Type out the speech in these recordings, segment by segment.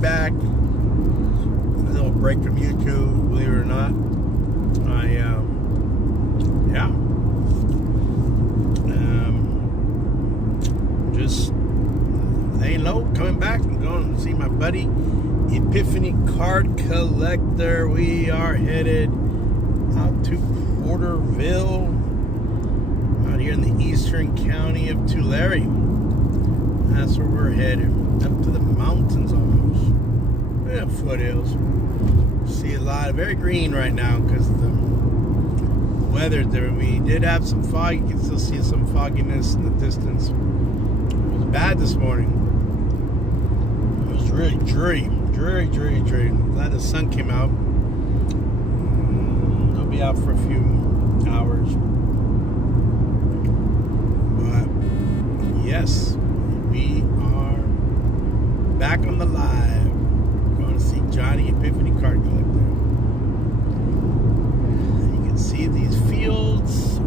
back. A little break from YouTube, believe it or not. Just laying low, coming back. I'm going to see my buddy Epiphany Card Collector. We are headed out to Porterville, out here in the eastern county of Tulare. That's where we're headed, up to the mountains almost. Yeah, foothills. See a lot of very green right now because the weather there. We did have some fog. You can still see some fogginess in the distance. It was bad this morning. It was really dreary. Glad the sun came out. It'll be out for a few hours. But yes, we are back on the live. Going to see Johnny Epiphany Card Collector. You can see these fields. A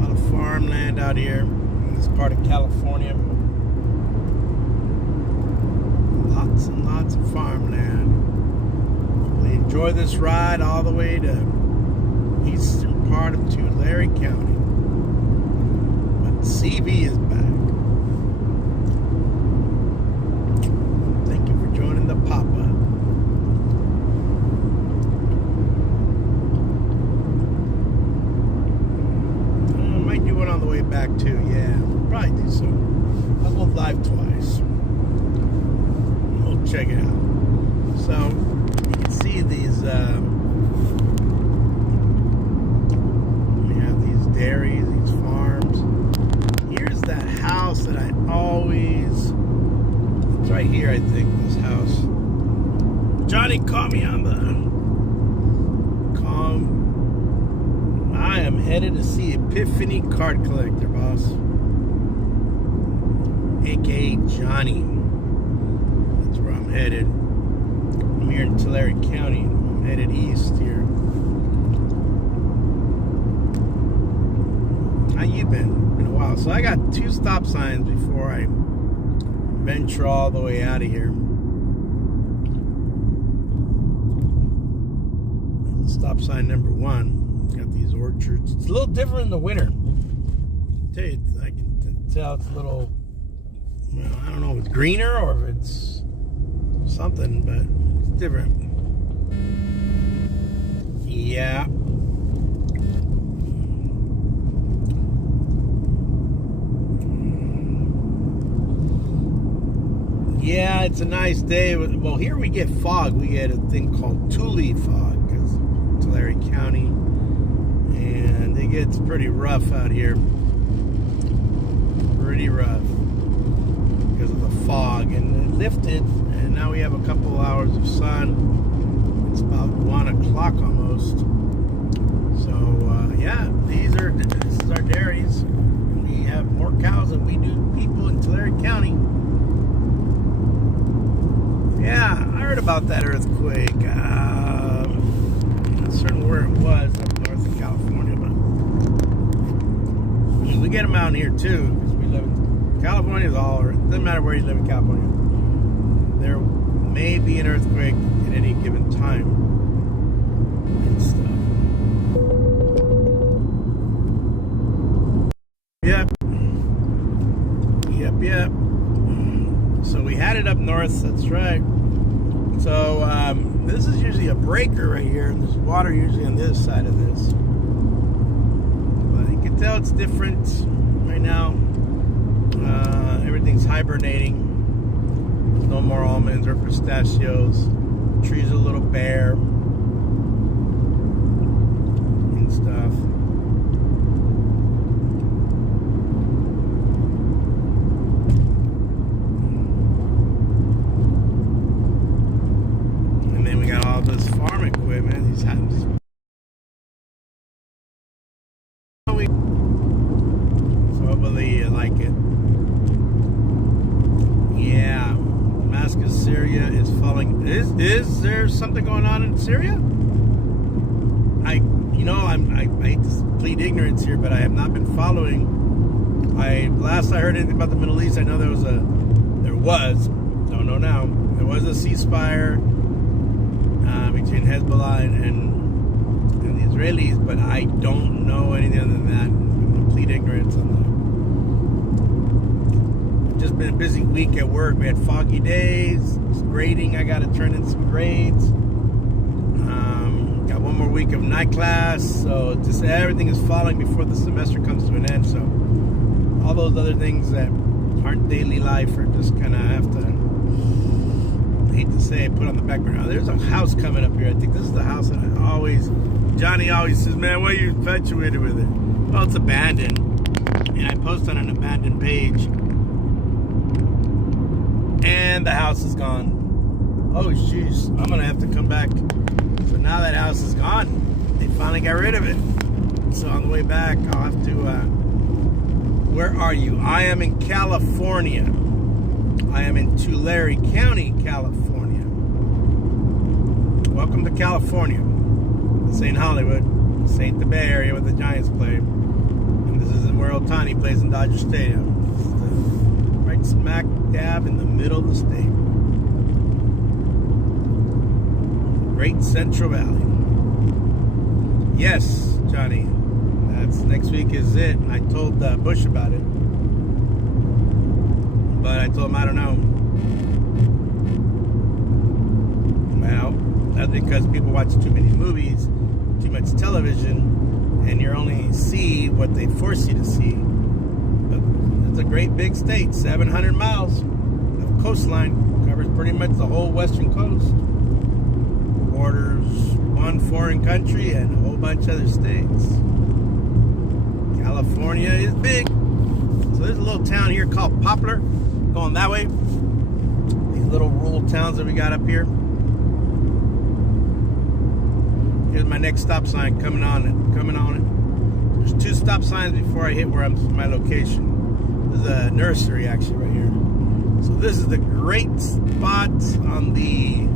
lot of farmland out here in this part of California. Lots and lots of farmland. We enjoy this ride all the way to eastern part of Tulare County. But CV is back. Thank you for joining the Papa. I might do one on the way back too. Yeah, probably do so. I'll go live twice. Check it out. So you can see these. We have these dairies, these farms. Here's that house that I always. It's right here, I think. This house. Johnny caught me on the. I am headed to see Epiphany Card Collector, boss. AKA Johnny. Headed. I'm here in Tulare County. I'm headed east here. How you been? Been a while. So I got 2 stop signs before I venture all the way out of here. Stop sign number 1. Got these orchards. It's a little different in the winter. I can tell it's a little. Well, I don't know if it's greener or if it's something, but it's different. Yeah. Yeah, it's a nice day. Well, here we get fog. We get a thing called Tule fog, because Tulare County, and it gets pretty rough out here. Pretty rough because of the fog, and it lifted. And now we have a couple hours of sun. It's about 1 o'clock almost. So yeah, this is our dairies. We have more cows than we do people in Tulare County. Yeah, I heard about that earthquake. I'm not certain where it was up north of California, but we get them out here too because we live in California. It doesn't matter where you live in California. There may be an earthquake at any given time and stuff. Yep. So we had it up north, that's right. So this is usually a breaker right here, and there's water usually on this side of this. But you can tell it's different right now. Everything's hibernating. No more almonds or pistachios. The trees are a little bare and stuff. And then we got all this farm equipment. These houses. So hopefully you like it. Yeah. Damascus, Syria is falling. Is there something going on in Syria? I hate to plead ignorance here, but I have not been following. Last I heard anything about the Middle East, I know there was, don't know now, there was a ceasefire between Hezbollah and the Israelis, but I don't know anything other than that. I'm complete ignorance on that. It's just been a busy week at work. We had foggy days. It's grading. I got to turn in some grades. Got one more week of night class, so just everything is falling before the semester comes to an end. So all those other things that aren't daily life are just kind of have to, I hate to say, put on the back burner. There's a house coming up here. I think this is the house that Johnny always says, man, why are you infatuated with it? Well, it's abandoned, and I post on an abandoned page, and the house is gone. Oh, jeez, I'm gonna have to come back. So now that house is gone. They finally got rid of it. So on the way back, I'll have to, where are you? I am in California. I am in Tulare County, California. Welcome to California. This ain't Hollywood. This ain't the Bay Area where the Giants play. And this isn't where Ohtani plays in Dodger Stadium. This is right smack dab in the middle of the state. Great Central Valley. Yes, Johnny. That's next week is it. And I told Bush about it. But I told him I don't know. Well, that's because people watch too many movies, too much television, and you only see what they force you to see. But it's a great big state, 700 miles of coastline, covers pretty much the whole western coast. Borders one foreign country and a whole bunch of other states. California is big. So there's a little town here called Poplar, going that way. These little rural towns that we got up here. Here's my next stop sign coming on it. There's 2 stop signs before I hit my location. This is a nursery actually right here. So this is the great spot on the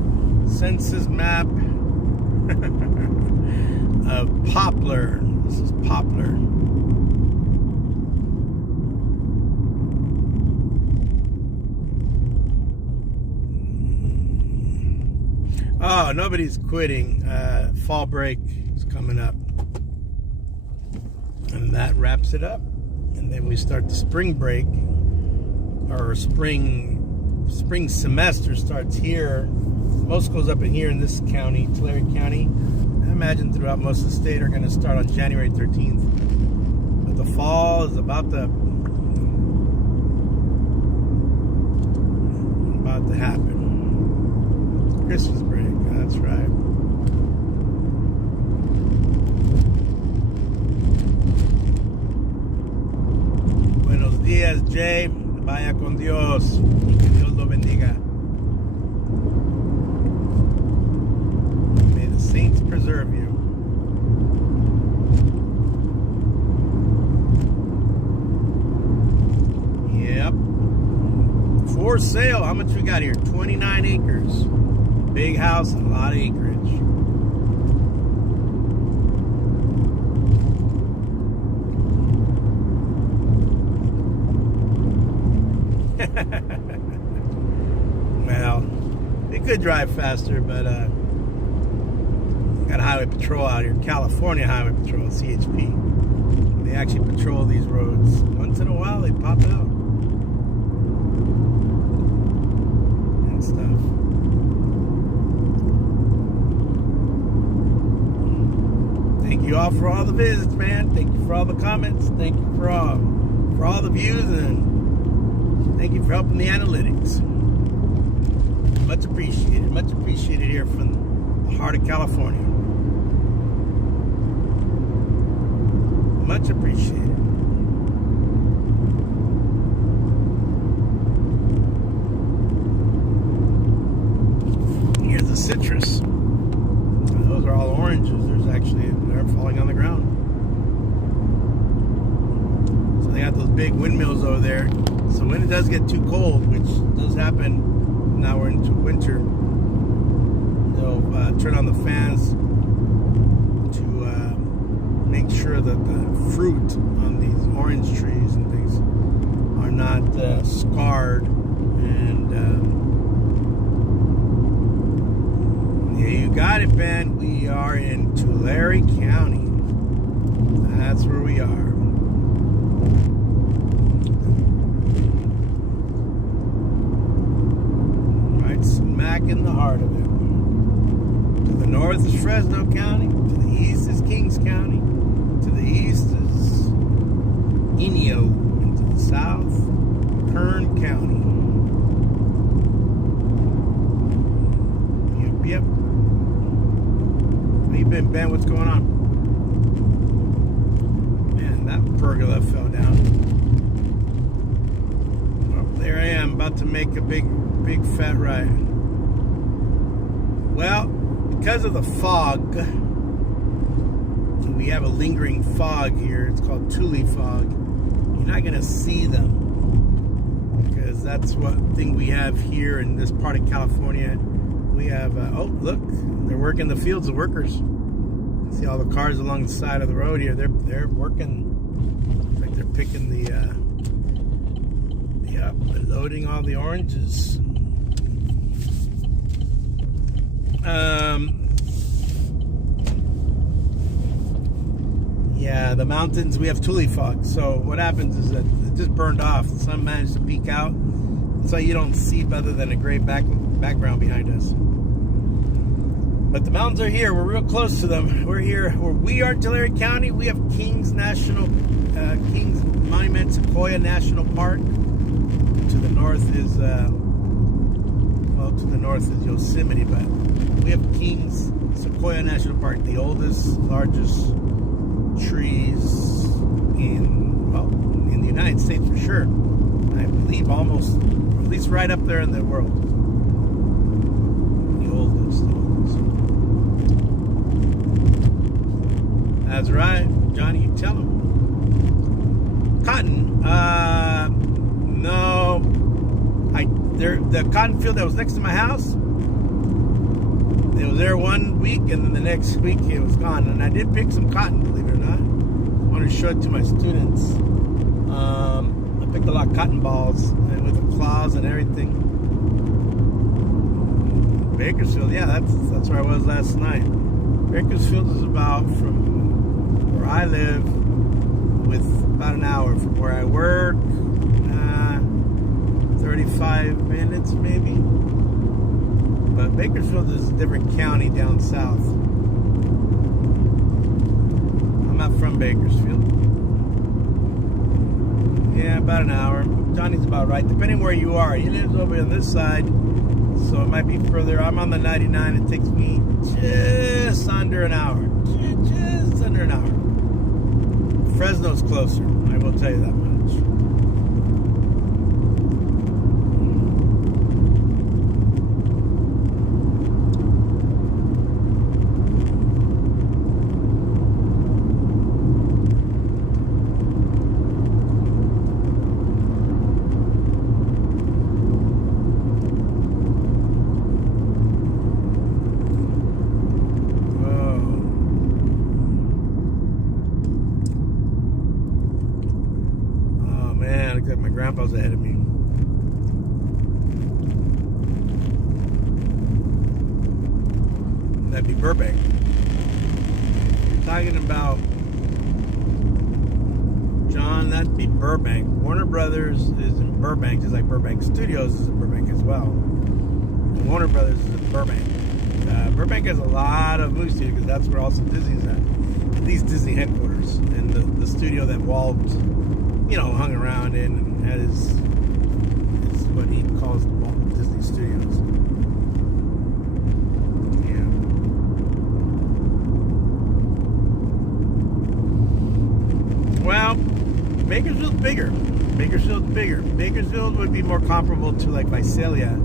census map of Poplar. This is Poplar. Oh, nobody's quitting. Fall break is coming up. And that wraps it up. And then we start the spring break. Our spring semester starts here. Most goes up in here in this county, Tulare County. I imagine throughout most of the state are going to start on January 13th. But the fall is about to happen. Christmas break, that's right. Buenos días, Jay. Vaya con Dios. Y que Dios lo bendiga. May the saints preserve you. Yep. For sale. How much we got here? 29 acres. Big house, a lot of acreage. Well, they could drive faster, but we got Highway Patrol out here. California Highway Patrol, CHP. They actually patrol these roads. Once in a while, they pop out. And stuff. Thank you all for all the visits, man. Thank you for all the comments. Thank you for all the views, and thank you for helping the analytics. Much appreciated. Much appreciated here from the heart of California. Much appreciated. Here's the citrus. Those are all oranges. They're falling on the ground. So they got those big windmills over there. So when it does get too cold, which does happen, now we're into winter, they'll turn on the fans to make sure that the fruit on these orange trees and things are not scarred and got it, Ben. We are in Tulare County. That's where we are. Right smack in the heart of it. To the north is Fresno County. To the east is Kings County. To the east is Inyo. And to the south, Kern County. Yep. How you been, Ben? What's going on? Man, that pergola fell down. Well, there I am, about to make a big fat right. Well, because of the fog, we have a lingering fog here. It's called Tule fog. You're not going to see them because that's what thing we have here in this part of California. We have, oh, look, they're working the fields, the workers. See all the cars along the side of the road here. They're working, like they're picking they're loading all the oranges. Yeah, the mountains, we have Tule fog. So what happens is that it just burned off. The sun managed to peek out. So you don't see other than a gray background behind us. But the mountains are here. We're real close to them. We're here where we are in Tulare County. We have Kings Monument Sequoia National Park. To the north is, to the north is Yosemite, but we have Kings Sequoia National Park, the oldest, largest trees in the United States for sure. I believe almost, or at least right up there in the world. The oldest. That's right, Johnny. You tell him. Cotton. No. The cotton field that was next to my house. It was there 1 week, and then the next week it was gone. And I did pick some cotton, believe it or not. I want to show it to my students. I picked a lot of cotton balls and with the claws and everything. Bakersfield, yeah, that's where I was last night. Bakersfield is about from where I live, with about an hour from where I work. 35 minutes maybe. But Bakersfield is a different county down south. I'm not from Bakersfield. Yeah, about an hour. Johnny's about right, depending where you are. He lives over on this side, so it might be further. I'm on the 99. It takes me just under an hour. Just under an hour. Fresno's closer, I will tell you that much. My grandpa's ahead of me. That'd be Burbank. You're talking about John, that'd be Burbank. Warner Brothers is in Burbank, just like Burbank Studios is in Burbank as well. And Warner Brothers is in Burbank. Burbank has a lot of movie studios because that's where also Disney's at. At least Disney headquarters. And the studio that Walt, hung around in and had is what he calls Walt Disney Studios. Yeah. Well, Bakersfield's bigger. Bakersfield would be more comparable to like Visalia,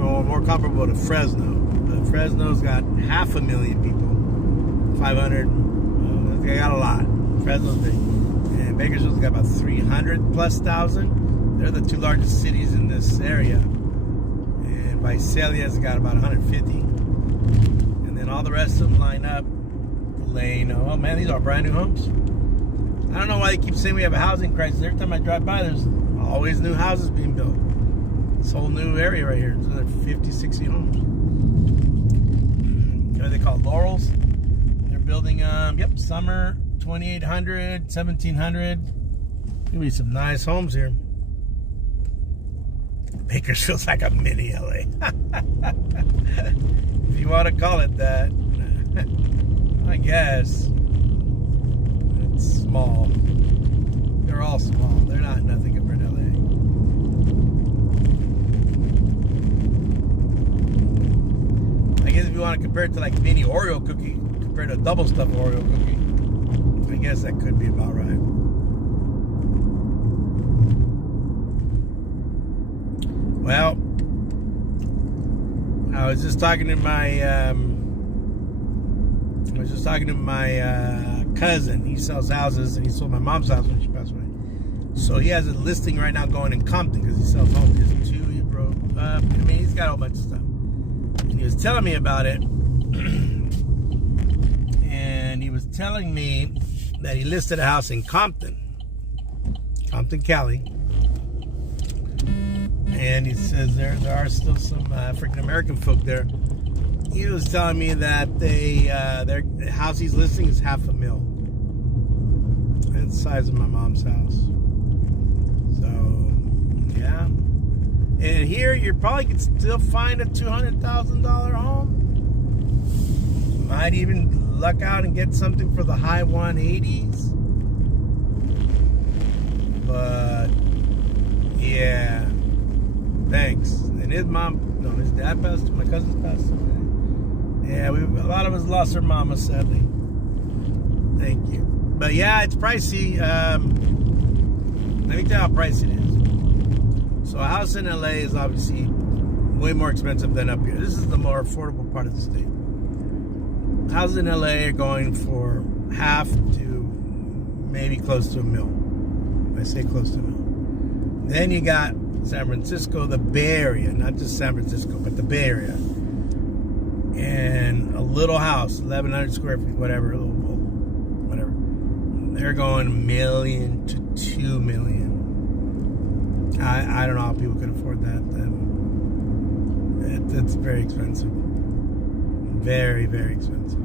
or more comparable to Fresno. But Fresno's got 500,000 people. 500. They got a lot. Fresno's big. And Bakersfield's got about 300,000+. They're the two largest cities in this area. And Visalia's got about 150. And then all the rest of them line up. Lane. Oh man, these are brand new homes. I don't know why they keep saying we have a housing crisis. Every time I drive by, there's always new houses being built. This whole new area right here. So there are 50, 60 homes. what they call Laurels. They're building, summer 2800, 1700. Gonna be some nice homes here. Bakersfield's like a mini LA. If you want to call it that. I guess. It's small. They're all small. They're not nothing compared to LA. I guess if you want to compare it to like mini Oreo cookie compared to a double stuffed Oreo cookie, I guess that could be about right. Well, I was just talking to my cousin. He sells houses, and he sold my mom's house when she passed away. So he has a listing right now going in Compton because he sells homes. He has two. He broke up. I mean, he's got a whole bunch of stuff. And he was telling me about it, and he was telling me that he listed a house in Compton, Cali. And he says there are still some African American folk there. He was telling me that their house he's listing is $500,000. It's the size of my mom's house. So yeah. And here you probably could still find a $200,000 home. Might even luck out and get something for the high 180s. But yeah. Thanks. And his dad passed. My cousin's passed away. Yeah, a lot of us lost our mama, sadly. Thank you. But yeah, it's pricey. Let me tell you how pricey it is. So a house in LA is obviously way more expensive than up here. This is the more affordable part of the state. Houses in LA are going for half to maybe close to $1 million. I say close to $1 million. Then you got San Francisco, the Bay Area, not just San Francisco, but the Bay Area. And a little house, 1,100 square feet, whatever. They're going $1 million to $2 million. I don't know how people can afford that. It's very expensive. Very, very expensive.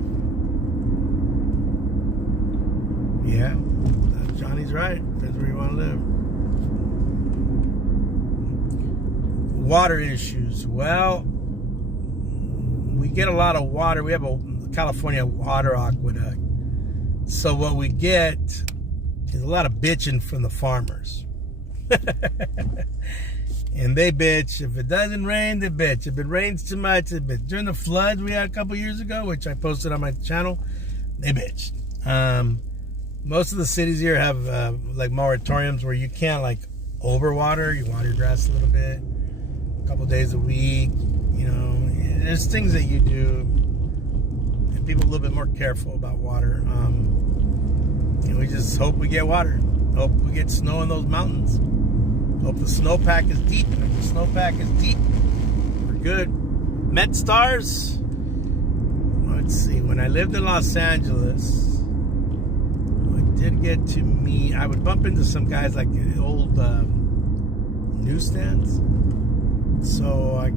Yeah, Johnny's right. That's where you want to live. Water issues. Well, we get a lot of water. We have a California water aqueduct. So what we get is a lot of bitching from the farmers. And they bitch. If it doesn't rain, they bitch. If it rains too much, they bitch. During the floods we had a couple years ago, which I posted on my channel, they bitched. Most of the cities here have like moratoriums where you can't like overwater. You water your grass a little bit, a couple days a week. You know, there's things that you do, and people are a little bit more careful about water. And we just hope we get water. Hope we get snow in those mountains. Hope the snowpack is deep. And if the snowpack is deep, we're good. Met stars. Let's see. When I lived in Los Angeles, I did get to meet. I would bump into some guys like old newsstands. So I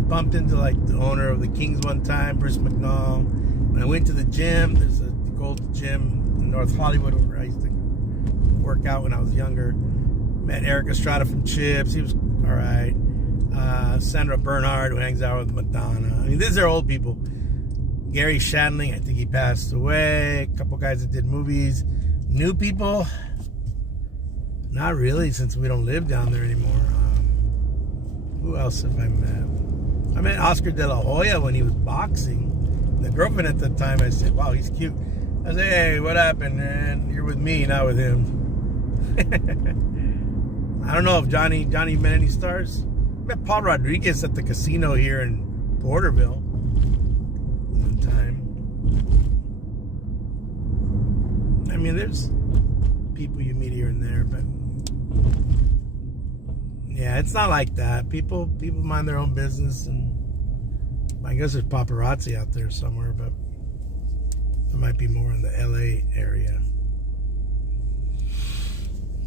bumped into like the owner of the Kings one time, Bruce McNall. When I went to the gym, there's a gold gym in North Hollywood where I used to work out when I was younger. Met Eric Estrada from Chips. He was all right. Sandra Bernhard, who hangs out with Madonna. I mean, these are old people. Gary Shandling, I think he passed away. A couple guys that did movies. New people, not really, since we don't live down there anymore. Who else have I met? I met Oscar De La Hoya when he was boxing. The girlfriend at the time, I said, wow, he's cute. I said, hey, what happened, man? You're with me, not with him. I don't know if Johnny met any stars. I met Paul Rodriguez at the casino here in Porterville one time. I mean, there's people you meet here and there, but yeah, it's not like that. People mind their own business, and I guess there's paparazzi out there somewhere, but there might be more in the LA area.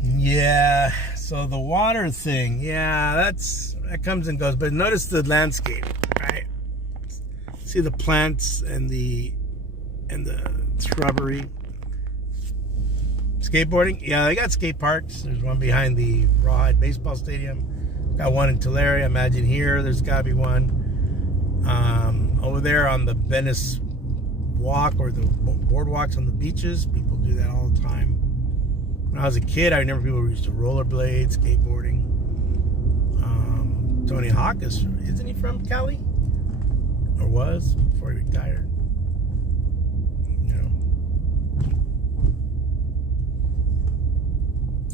Yeah, so the water thing, yeah, that comes and goes. But notice the landscape, right? See See the plants and the shrubbery. Skateboarding, yeah, they got skate parks. There's one behind the Rawhide Baseball Stadium. Got one in Tulare. I imagine here there's got to be one. Over there on the Venice Walk or the boardwalks on the beaches, people do that all the time. When I was a kid, I remember people used to rollerblade, skateboarding. Tony Hawk isn't he from Cali? Or was before he retired? You know.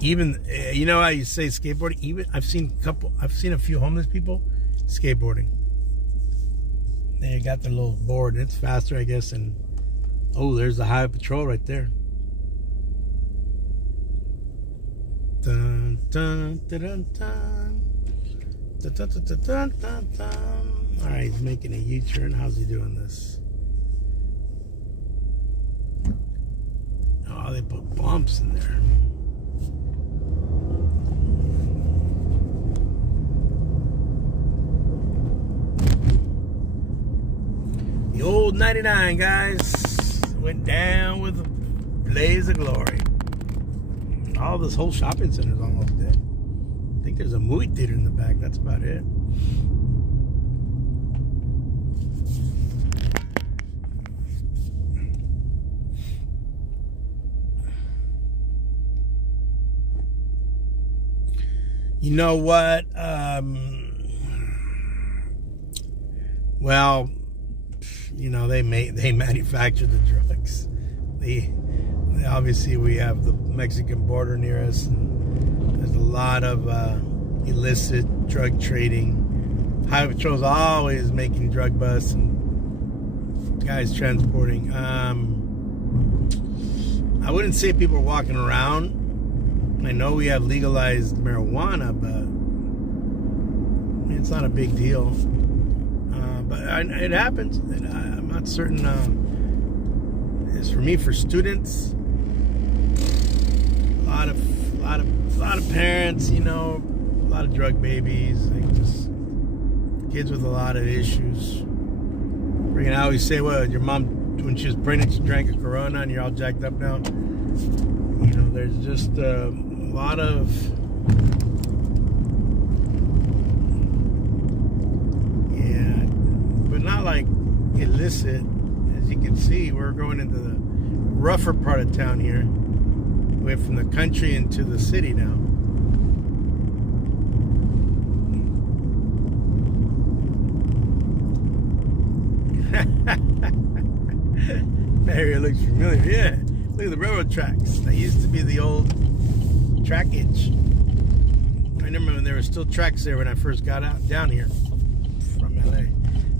Even you know how you say skateboarding. Even I've seen a few homeless people skateboarding. They got their little board, and it's faster, I guess. And oh, there's the highway patrol right there. Dun dun dun dun dun. Dun, dun, dun, dun, dun, dun. All right, he's making a U-turn. How's he doing this? Oh, they put bumps in there. The old 99, guys, went down with a blaze of glory. All this whole shopping center is almost dead. I think there's a movie theater in the back. That's about it. You know what? Well, you know, they manufacture the drugs. They obviously, we have the Mexican border near us, and there's a lot of illicit drug trading. Highway Patrol's always making drug busts and guys transporting. I wouldn't say people are walking around. I know we have legalized marijuana, but it's not a big deal. But it happens. I'm not certain. It's for me, for students. A lot of parents, you know, a lot of drug babies, like just kids with a lot of issues. I always say, well, your mom, when she was pregnant, she drank a Corona, and you're all jacked up now. You know, there's just a lot of but not like illicit. As you can see, we're going into the rougher part of town here. We went from the country into the city now. Area looks familiar. Yeah, look at the railroad tracks. That used to be the old trackage. I remember when there were still tracks there when I first got down here from LA.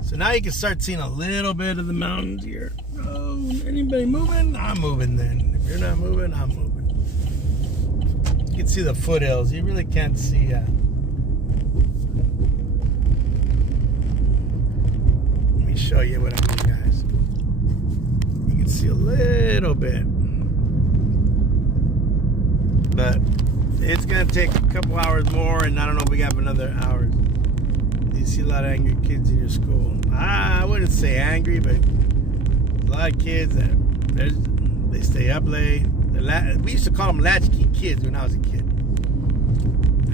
So now you can start seeing a little bit of the mountains here. Oh, anybody moving? I'm moving then. If you're not moving, I'm moving. You can see the foothills. You really can't see. Let me show you what I mean, guys. You can see a little bit. But it's going to take a couple hours more, and I don't know if we have another hour. You see a lot of angry kids in your school. I wouldn't say angry, but a lot of kids that they stay up late. We used to call them latchkey kids when I was a kid.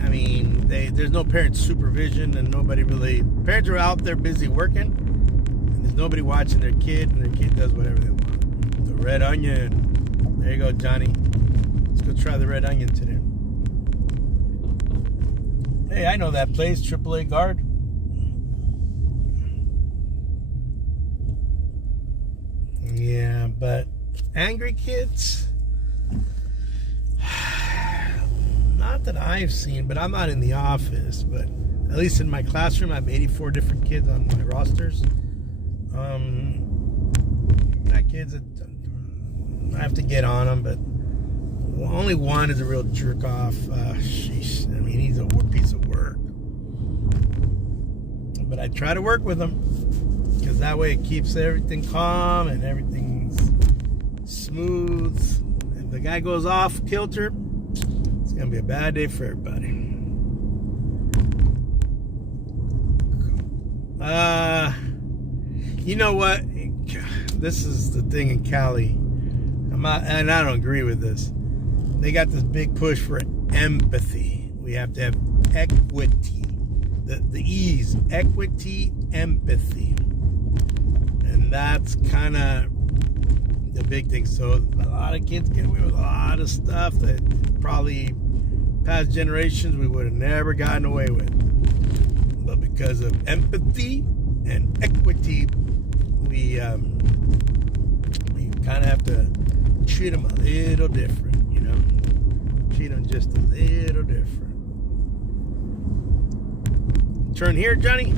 I mean, there's no parent supervision, and nobody really. Parents are out there busy working, and there's nobody watching their kid, and their kid does whatever they want. The red onion. There you go, Johnny. Let's go try the red onion today. Hey, I know that place, AAA Guard. Yeah, but angry kids, not that I've seen, but I'm not in the office, but at least in my classroom, I have 84 different kids on my rosters. Not kids that I have to get on them, but only one is a real jerk off. Sheesh, I mean, he's a piece of work. But I try to work with him, because that way it keeps everything calm and everything's smooth. If the guy goes off kilter, it's going to be a bad day for everybody. You know what? This is the thing in Cali. And I don't agree with this. They got this big push for empathy. We have to have equity. The E's, equity, empathy. And that's kind of the big thing. So a lot of kids get away with a lot of stuff that probably past generations we would have never gotten away with. But because of empathy and equity, we kind of have to treat them a little different, you know? Treat them just a little different. Turn here, Johnny?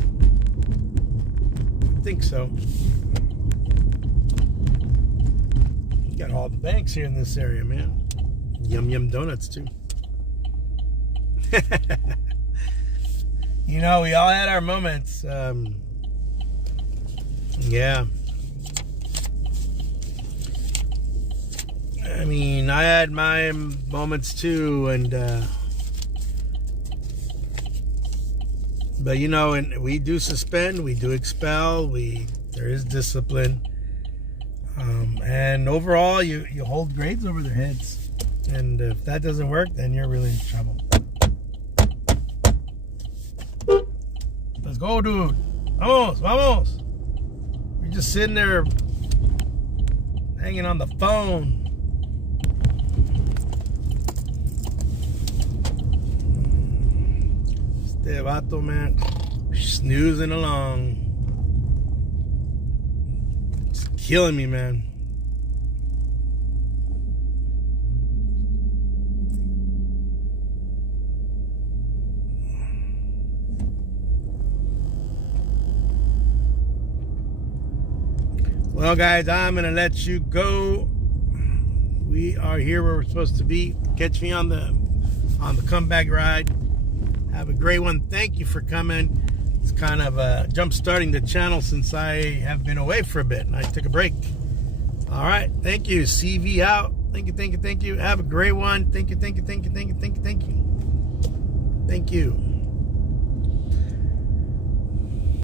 I think so. You got all the banks here in this area, man. Yum Yum Donuts, too. You know, we all had our moments. Yeah. I mean, I had my moments too, and but you know, and we do suspend, we do expel, there is discipline, and overall, you hold grades over their heads, and if that doesn't work, then you're really in trouble. Let's go, dude. Vamos, vamos. You're just sitting there hanging on the phone. Este vato, man, snoozing along. It's killing me, man. Well, guys, I'm gonna let you go. We are here where we're supposed to be. Catch me on the comeback ride. Have a great one. Thank you for coming. It's kind of jump starting the channel since I have been away for a bit and I took a break. All right, thank you. CV out. Thank you, thank you, thank you. Have a great one. Thank you, thank you, thank you, thank you, thank you, thank you. Thank you.